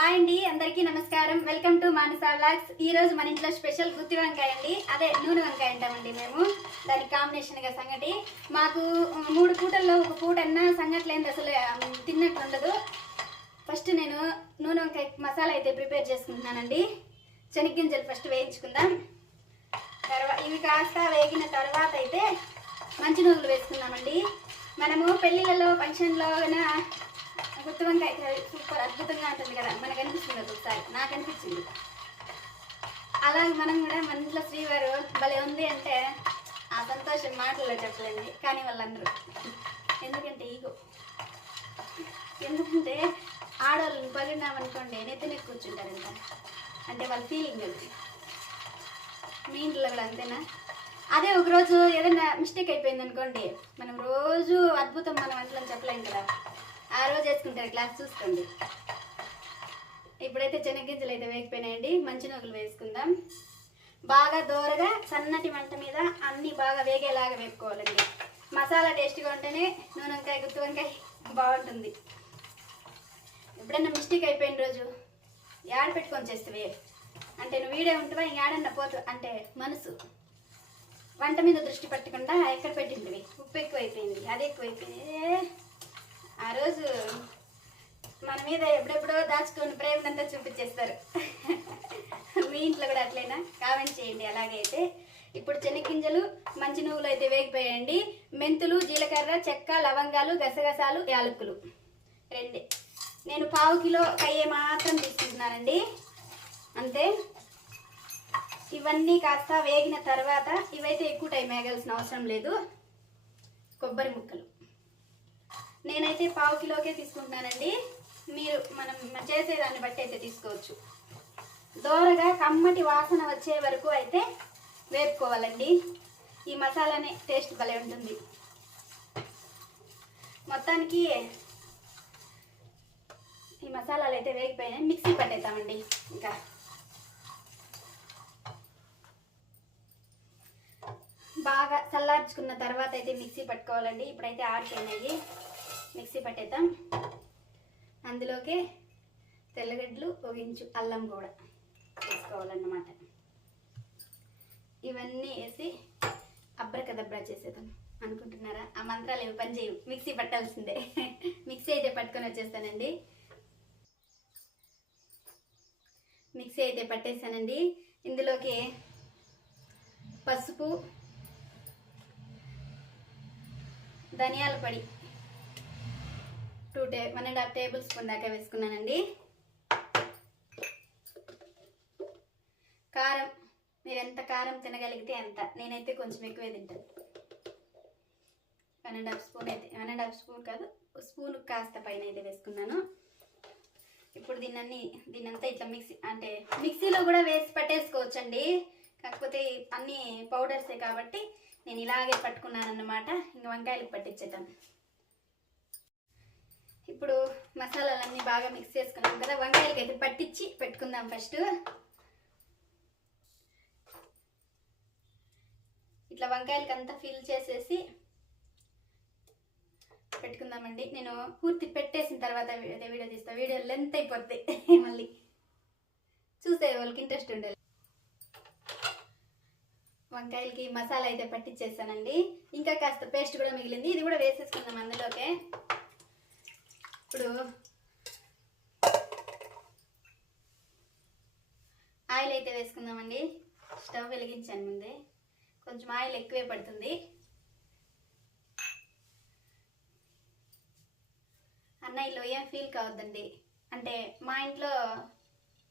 Hi అండి అందరికీ నమస్కారం. Welcome to Manasa vlogs. ఈ రోజు మన ఇంట్లో స్పెషల్ గుత్తి వంకాయ అండి. అదే నూనె వంకాయ అంటామండి మేము. దానికి కాంబినేషన్గా సంగటి. మాకు మూడు పూటల్లో ఒక పూట అన్నా సంగటి లేనిది అసలు ఉమ్, తిన్నట్టు ఉండదు. ఫస్ట్ నేను నూనె వంకాయ మసాలా అయితే ప్రిపేర్ చేసుకుంటున్నానండి. శనగ్గింజలు ఫస్ట్ వేయించుకుందాం. తర్వాత ఇవి కాస్త వేగిన తర్వాత అయితే మంచి నూనెలు వేసుకుందామండి. మనము పెళ్ళిళ్ళలో ఫంక్షన్లో గుత్తి వంకాయ సూపర్ అద్భుతంగా ఉంటుంది కదా. మనకు అనిపిస్తుంది ఒకసారి. నాకు అనిపించింది. అలాగే మనం కూడా మన ఇంట్లో శ్రీవారు భలే ఉంది అంటే ఆ సంతోషం మాటల్లో చెప్పలేండి. కానీ వాళ్ళందరూ. ఎందుకంటే ఈగో. ఎందుకంటే ఆడవాళ్ళని పగిడినామనుకోండి నెత్తిన కూర్చుంటారు ఇంకా అంటే వాళ్ళ ఫీలింగ్ అది. మీ ఇంట్లో కూడా అంతేనా? అదే ఒకరోజు ఏదైనా మిస్టేక్ అయిపోయింది అనుకోండి. మనం రోజు అద్భుతం మన వంటలు చెప్పలేం కదా. ఆ రోజు వేసుకుంటారు గ్లాస్ చూసుకోండి. ఇప్పుడైతే చెనగ్గింజలు అయితే వేగిపోయినాయండి మంచి వేసుకుందాం. బాగా దోరగా సన్నటి మంట మీద అన్నీ బాగా వేగేలాగా వేపుకోవాలండి. మసాలా టేస్ట్గా ఉంటేనే నూనె వంకాయ గుత్తి వంకాయ బాగుంటుంది. ఎప్పుడైనా మిస్టేక్ అయిపోయిన రోజు యాడ పెట్టుకొని చేస్తావే అంటే నువ్వు వీడే ఉంటువా ఇంకేడన్నా పోతు అంటే మనసు. వంట మీద దృష్టి పెట్టకుండా ఎక్కడ పెట్టింటివి? ఉప్పు ఎక్కువైపోయింది అది ఎక్కువైపోయింది. ఆ రోజు మన మీద ఎప్పుడెప్పుడో దాచుకుని ప్రేమనంతా చూపించేస్తారు. మీ ఇంట్లో కూడా అట్లయినా కామెంట్ చేయండి. అలాగైతే ఇప్పుడు శనగింజలు మంచి నువ్వులు అయితే వేగిపోయండి మెంతులు జీలకర్ర చెక్క లవంగాలు గసగసాలు యాలకులు. రెండే. నేను పావు కిలో కయ్యే మాత్రం తీసుకుంటున్నానండి. అంతే. ఇవన్నీ కాస్త వేగిన తర్వాత ఇవైతే ఎక్కువ టైం వేగాల్సిన అవసరం లేదు. కొబ్బరి ముక్కలు. నేనైతే పావు కిలోకే తీసుకుంటున్నానండి. మీరు మనం చేసేదాన్ని బట్టి అయితే తీసుకోవచ్చు. దోరగా కమ్మటి వాసన వచ్చే వరకు అయితే వేపుకోవాలండి. ఈ మసాలానే టేస్ట్ భలే ఉంటుంది. మొత్తానికి ఈ మసాలాలు అయితే వేగిపోయినాయి. మిక్సీ పట్టేద్దామండి ఇంకా. బాగా చల్లార్చుకున్న తర్వాత అయితే మిక్సీ పట్టుకోవాలండి. ఇప్పుడైతే ఆరిపోయినాయి. మిక్సీ పట్టేద్దాం. అందులోకి తెల్లగడ్డలు ఒక ఇంచు అల్లం కూడా వేసుకోవాలన్నమాట. ఇవన్నీ వేసి అబ్రకదబ్రా చేసేద్దాం. అనుకుంటున్నారా? ఆ మంత్రాలు ఏమి పని చేయవు. మిక్సీ పట్టాల్సిందే. మిక్సీ అయితే పట్టుకొని వచ్చేస్తానండి. మిక్సీ అయితే పట్టేసానండి ఇందులోకి పసుపు ధనియాల పొడి two to one and half tablespoon దాకా వేసుకున్నానండి. కారం మీరు ఎంత కారం తినగలిగితే అంత. నేనైతే కొంచెం ఎక్కువే తింటాను. వన్ అండ్ హాఫ్ స్పూన్ అయితే వన్ అండ్ హాఫ్ స్పూన్ కాదు స్పూన్ కాస్త పైన అయితే వేసుకున్నాను. ఇప్పుడు దీన్ని దీన్నంతా ఇట్లా మిక్సీ అంటే మిక్సీలో కూడా వేసి పట్టేసుకోవచ్చండి. కాకపోతే అన్ని పౌడర్సే కాబట్టి నేను ఇలాగే పట్టుకున్నాను అన్నమాట ఇంక వంకాయలకు పట్టించేద్దాం. ఇప్పుడు మసాలాలన్నీ బాగా మిక్స్ చేసుకున్నాం కదా వంకాయలకి అయితే పట్టించి పెట్టుకుందాం ఫస్ట్. ఇట్లా వంకాయలకి అంతా ఫిల్ చేసేసి పెట్టుకుందామండి. నేను పూర్తి పెట్టేసిన తర్వాత అదే వీడియో తీస్తా. వీడియో లెంత్ అయిపోద్ది మళ్ళీ. చూసే వాళ్ళకి ఇంట్రెస్ట్ ఉండాలి. వంకాయలకి మసాలా అయితే పట్టించేసానండి ఇంకా కాస్త పేస్ట్ కూడా మిగిలింది. ఇది కూడా వేసేసుకుందాం అందులోకే. ఇప్పుడు ఆయిల్ అయితే వేసుకుందామండి. స్టవ్ వెలిగించాను ముందే. కొంచెం ఆయిల్ ఎక్కువే పడుతుంది. అన్నయ్యలో ఏం ఫీల్ కావద్దండి. అంటే మా ఇంట్లో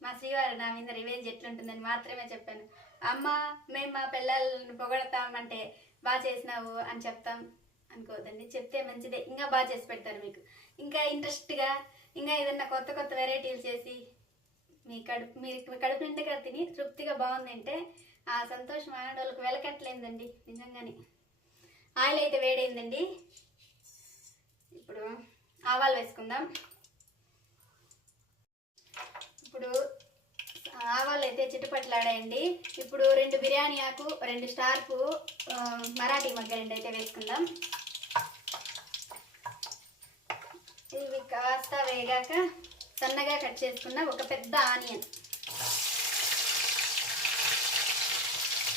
మా శ్రీవారు నా మీద రివేంజ్ ఎట్లుంటుందని మాత్రమే చెప్పాను. అమ్మ మేము మా పిల్లల్ని పొగడతాం అంటే బాగా చేసినావు అని చెప్తాం అనుకోవద్దండి. చెప్తే మంచిదే. ఇంకా బాగా చేసి పెడతారు మీకు. ఇంకా ఇంట్రెస్ట్గా ఇంకా ఏదన్నా కొత్త కొత్త వెరైటీలు చేసి మీ కడుపు మీరు కడుపు నిండుగా తిని తృప్తిగా బాగుంది అంటే ఆ సంతోషం ఆడవాళ్ళకి వెలకట్లేదండి నిజంగానే. ఆయిల్ అయితే వేడైందండి. ఇప్పుడు ఆవాలు వేసుకుందాం. ఇప్పుడు ఆవాలు అయితే చిట్టుపట్లాడాయండి ఇప్పుడు రెండు బిర్యానీ ఆకు రెండు స్టార్పు మరాఠీ మగ్గ రెండు అయితే వేసుకుందాం ఇవి కాస్త వేగాక సన్నగా కట్ చేసుకున్న ఒక పెద్ద ఆనియన్.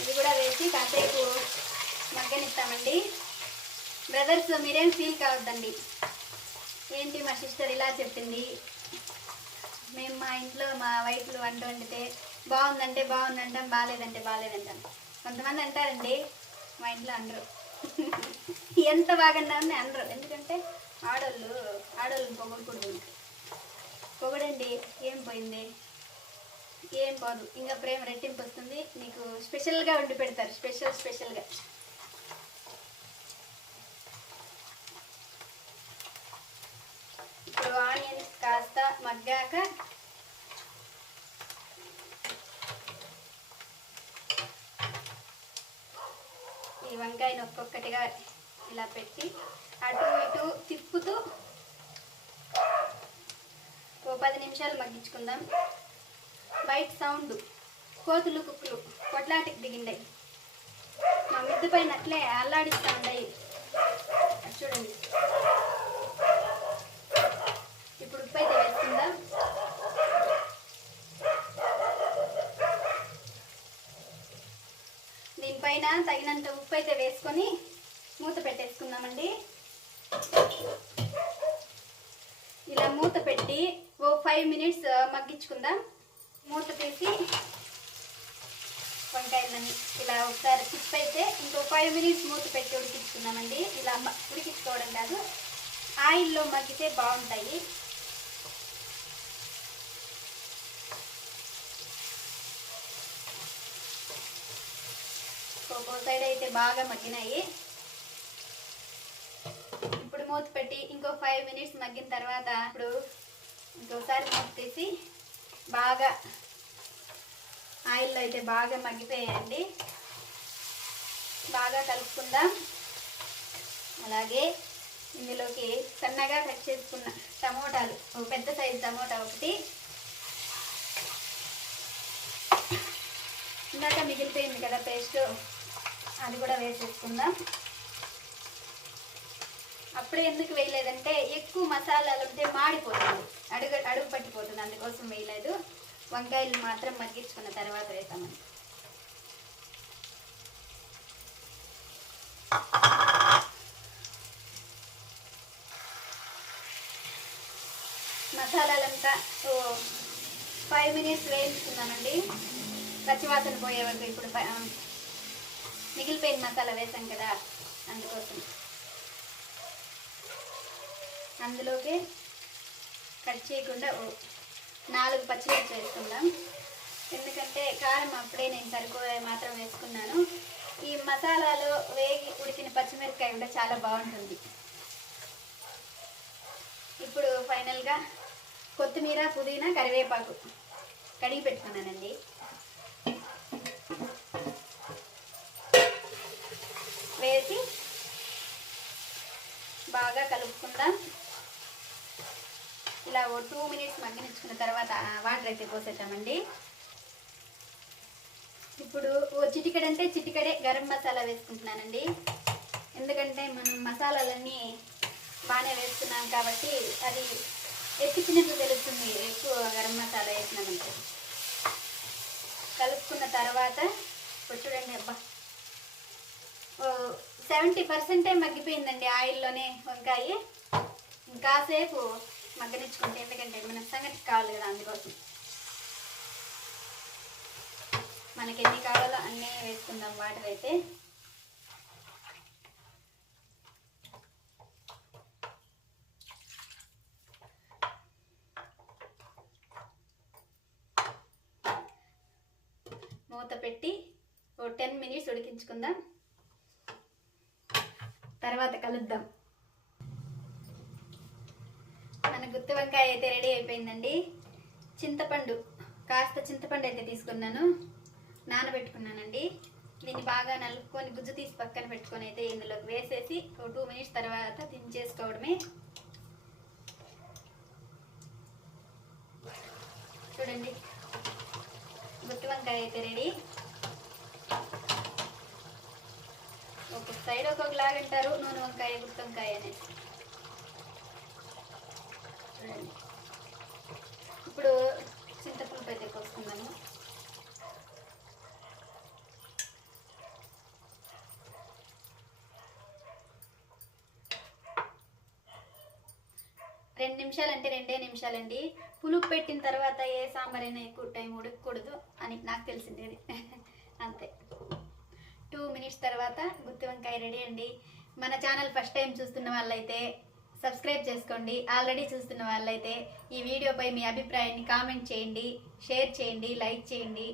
ఇది కూడా వేసి కాసేపు మగ్గనిస్తామండి. బ్రదర్స్ మీరేం ఫీల్ కావద్దండి. ఏంటి మా సిస్టర్ ఇలా చెప్పింది? మేము మా ఇంట్లో మా వైఫ్లు వంట వండితే బాగుందంటే బాగుందంటాం బాగాలేదంటే బాగాలేదంటాం కొంతమంది అంటారండి మా ఇంట్లో అనరు ఎంత బాగుండాలని అనరు ఎందుకంటే ఆడోళ్ళు ఆడోళ్ళని పొగడకూడదు. పొగడండి ఏం పోయింది? ఏం పోదు ఇంకా ప్రేమ రెట్టింపు వస్తుంది. నీకు స్పెషల్గా వండి పెడతారు స్పెషల్ స్పెషల్గా. ఇప్పుడు ఆనియన్స్ కాస్త మగ్గాక ఈ వంకాయని ఒక్కొక్కటిగా ఇలా పెట్టి అటు ఇటు తిప్పుతూ ఓ పది నిమిషాలు మగ్గించుకుందాం. బయట సౌండ్ కోతులు కుక్కలు కొట్లాటికి దిగిండాయి మా మిద్దు పైన అట్లే అల్లాడిస్తూ ఉన్నాయి చూడండి. ఇప్పుడు ఉప్పు అయితే వేస్తుందా దీనిపైన తగినంత ఉప్పు అయితే వేసుకొని మూత పెట్టేసుకుందామండి. ఇలా మూత పెట్టి ఓ ఫైవ్ మినిట్స్ మగ్గించుకుందాం. మూత తీసి వంకాయలని ఇలా ఒకసారి తిప్పి అయితే ఇంకో ఫైవ్ మినిట్స్ మూత పెట్టి ఉడికించుకుందామండి. ఇలా ఉడికించుకోవడం కాదు. ఆయిల్లో మగ్గితే బాగుంటాయి. ఒక్కో సైడ్ అయితే బాగా మగ్గినాయి. ఇప్పుడు మూత పెట్టి ఇంకో ఫైవ్ మినిట్స్ మగ్గిన తర్వాత ఇప్పుడు ఇంకోసారి మూత తీసి బాగా ఆయిల్లో అయితే బాగా మగ్గిపోయాయండి బాగా కలుపుకుందాం. అలాగే ఇందులోకి సన్నగా కట్ చేసుకున్న టమోటాలు ఒక పెద్ద సైజు టమోటా ఒకటి. ఇందాక మిగిలిపోయింది కదా పేస్ట్ అది కూడా వేసేసుకుందాం. అప్పుడే ఎందుకు వేయలేదంటే ఎక్కువ మసాలాలు ఉంటే మాడిపోతుంది. అడుగు అడుగు పట్టిపోతుంది. అందుకోసం వేయలేదు. వంకాయలు మాత్రం మగ్గించుకున్న తర్వాత వేస్తామని మసాలాలంతా ఫైవ్ మినిట్స్ వేయించుకున్నామండి. పచ్చివాసన పోయే వరకు ఇప్పుడు మిగిలిపోయిన మసాలా వేసాం కదా అందుకోసం. అందులోకి కట్ చేయకుండా నాలుగు పచ్చిమిర్చి వేసుకుందాం. ఎందుకంటే కారం అప్పుడే నేను సరిపోయే మాత్రం వేసుకున్నాను. ఈ మసాలాలో వేగి ఉడికిన పచ్చిమిరపకాయ కూడా చాలా బాగుంటుంది. ఇప్పుడు ఫైనల్గా కొత్తిమీర పుదీనా కరివేపాకు కడిగి పెట్టుకున్నానండి. వేసి బాగా కలుపుకుందాం. ఇలా ఓ టూ మినిట్స్ మగ్గనిచ్చుకున్న తర్వాత వాటర్ అయితే పోసేద్దామండి ఇప్పుడు ఓ చిటికెడ అంటే చిటికెడే గరం మసాలా వేసుకుంటున్నానండి. ఎందుకంటే మనం మసాలాలన్నీ బాగానే వేస్తున్నాం కాబట్టి అది ఎక్కిచ్చినట్లు తెలుస్తుంది ఎక్కువ గరం మసాలా వేసినామంటే. కలుపుకున్న తర్వాత ఇప్పుడు చూడండి అబ్బా. సెవెంటీ పర్సెంటే మగ్గిపోయిందండి ఆయిల్లోనే వంకాయ. ఇంకాసేపు మగ్గనిచ్చుకుంటే ఎందుకంటే మనకు సంగతి కావాలి కదా అందుకోసం. మనకి ఎన్ని కావాలో అన్నీ వేసుకుందాం వాటర్ అయితే మూత పెట్టి ఓ టెన్ మినిట్స్ ఉడికించుకుందాం. తర్వాత కలుద్దాం మన గుత్తి వంకాయ అయితే రెడీ అయిపోయిందండి. చింతపండు కాస్త చింతపండు అయితే తీసుకున్నాను. నానబెట్టుకున్నానండి. దీన్ని బాగా నలుపుకొని గుజ్జు తీసి పక్కన పెట్టుకొని అయితే ఇందులోకి వేసేసి ఒక టూ మినిట్స్ తర్వాత దించేసుకోవడమే. చూడండి. గుత్తి వంకాయ అయితే రెడీ. ఒక్కొక్క సైడ్ ఒక్కొక్కలాగంటారు నూనె వంకాయ గుత్తి వంకాయ అనేసి ఇప్పుడు చింతపులుపు అయితే పోసుకుందాము రెండు నిమిషాలు అంటే రెండే నిమిషాలండి. పులుపు పెట్టిన తర్వాత ఏ సాంబార్ అయినా ఎక్కువ టైం ఉడకకూడదు అని నాకు తెలిసిండేది అంతే. టూ మినిట్స్ తర్వాత గుత్తి వంకాయ రెడీ అండి. మన ఛానల్ ఫస్ట్ టైం చూస్తున్న వాళ్ళైతే సబ్స్క్రైబ్ చేసుకోండి. ఆల్రెడీ చూస్తున్న వాళ్ళైతే ఈ వీడియోపై మీ అభిప్రాయాన్ని కామెంట్ చేయండి షేర్ చేయండి లైక్ చేయండి.